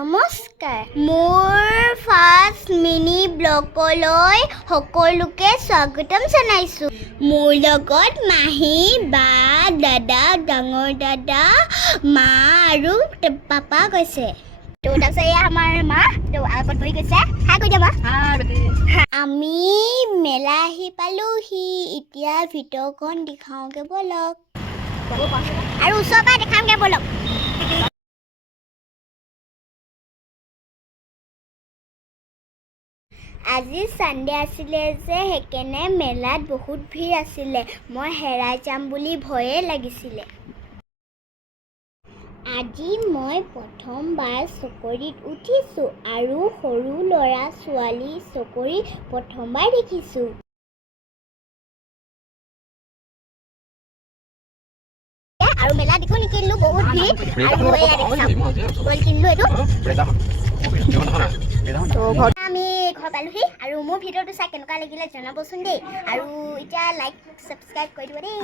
নমস্কাৰ মোৰ first mini ব্লগলৈ সকলোকে স্বাগতম জনাইছোঁ মোৰ লগত মাহী বা দাদা ডাঙৰ দাদা মা আৰু পাপা গৈছে তো তাৰপিছত এয়া আমাৰ মা তো আগত বহি গৈছে হাই কৈ দিয়া মা আমি মেলা আহি পালোহি এতিয়া ভিতৰখন দেখাওঁগে ব'লক আৰু ওচৰৰ পৰা দেখামগে ব'লক আজি সানডে আছিলে যে সেইকাৰণে মেলাত বহুত ভিৰ আছিলে মই হেৰাই যাম বুলি ভয়ে লাগিছিলে আজি মই প্ৰথমবাৰ চকৰিত উঠিছোঁ আৰু সৰু ল'ৰা ছোৱালী চকৰি প্ৰথমবাৰ দেখিছোঁ আৰু মেলা দেখোন কিনিলোঁ বহুত ভিৰ আৰু এয়া দেখাম গ'ল কিনিলোঁ এইটো আমি ঘৰ পালোহি আৰু মোৰ ভিডিঅ'টো চাই কেনেকুৱা লাগিলে জনাবচোন দেই আৰু এতিয়া লাইক ছাবস্ক্ৰাইব কৰি দিব দেই